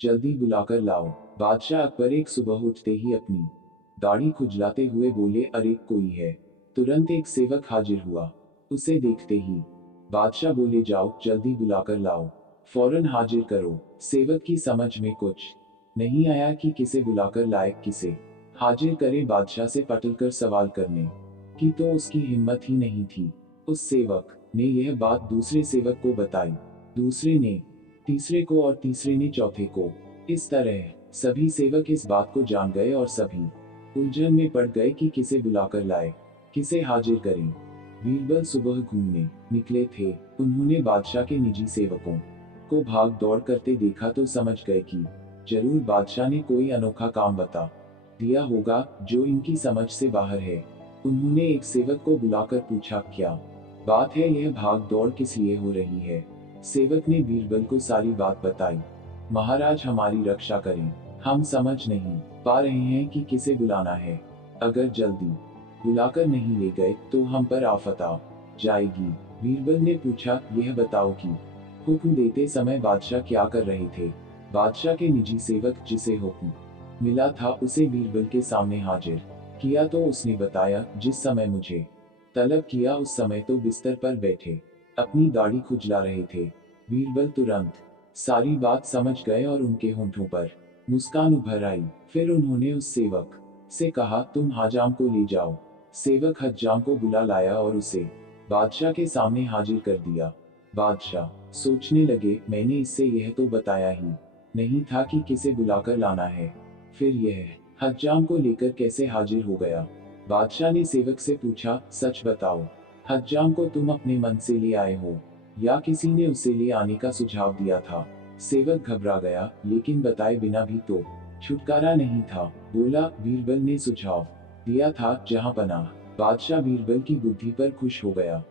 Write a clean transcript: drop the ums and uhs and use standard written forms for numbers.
जल्दी बुलाकर लाओ। बादशाह अकबर एक सुबह उठते ही अपनी दाढ़ी खुजलाते हुए बोले, अरे कोई है। तुरंत एक सेवक हाजिर हुआ। उसे देखते ही बादशाह बोले, जाओ जल्दी बुलाकर लाओ, फौरन हाजिर करो। सेवक की समझ में कुछ नहीं आया कि किसे बुलाकर लाए, किसे हाजिर करे। बादशाह से पटल कर सवाल करने की तो उसकी हिम्मत ही नहीं थी। उस सेवक ने यह बात दूसरे सेवक को बताई, दूसरे ने तीसरे को और तीसरे ने चौथे को। इस तरह सभी सेवक इस बात को जान गए और सभी उलझन में पड़ गए कि किसे बुलाकर लाए, किसे हाजिर करें। बीरबल सुबह घूमने निकले थे। उन्होंने बादशाह के निजी सेवकों को भाग दौड़ करते देखा तो समझ गए कि जरूर बादशाह ने कोई अनोखा काम बता दिया होगा जो इनकी समझ से बाहर है। उन्होंने एक सेवक को बुलाकर पूछा, क्या बात है, यह भाग दौड़ किस लिए हो रही है। सेवक ने बीरबल को सारी बात बताई। महाराज हमारी रक्षा करें, हम समझ नहीं पा रहे हैं कि किसे बुलाना है। अगर जल्दी बुलाकर नहीं ले गए तो हम पर आफत आ जाएगी। बीरबल ने पूछा, यह बताओ कि हुक्म देते समय बादशाह क्या कर रहे थे। बादशाह के निजी सेवक जिसे हुक्म मिला था उसे बीरबल के सामने हाजिर किया तो उसने बताया, जिस समय मुझे तलब किया उस समय तो बिस्तर पर बैठे अपनी दाढ़ी खुजला रहे थे। बीरबल तुरंत सारी बात समझ गए और उनके होंठों पर मुस्कान उभर आई। फिर उन्होंने उस सेवक से कहा, तुम हज्जाम को ले जाओ। सेवक हज्जाम को बुला लाया और उसे बादशाह के सामने हाजिर कर दिया। बादशाह सोचने लगे, मैंने इससे यह तो बताया ही नहीं था कि किसे बुलाकर लाना है, फिर यह हज्जाम को लेकर कैसे हाजिर हो गया। बादशाह ने सेवक से पूछा, सच बताओ, हज्जाम को तुम अपने मन से ले आए हो या किसी ने उसे ले आने का सुझाव दिया था। सेवक घबरा गया, लेकिन बताए बिना भी तो छुटकारा नहीं था। बोला, बीरबल ने सुझाव दिया था, जहां पनाह। बादशाह बीरबल की बुद्धि पर खुश हो गया।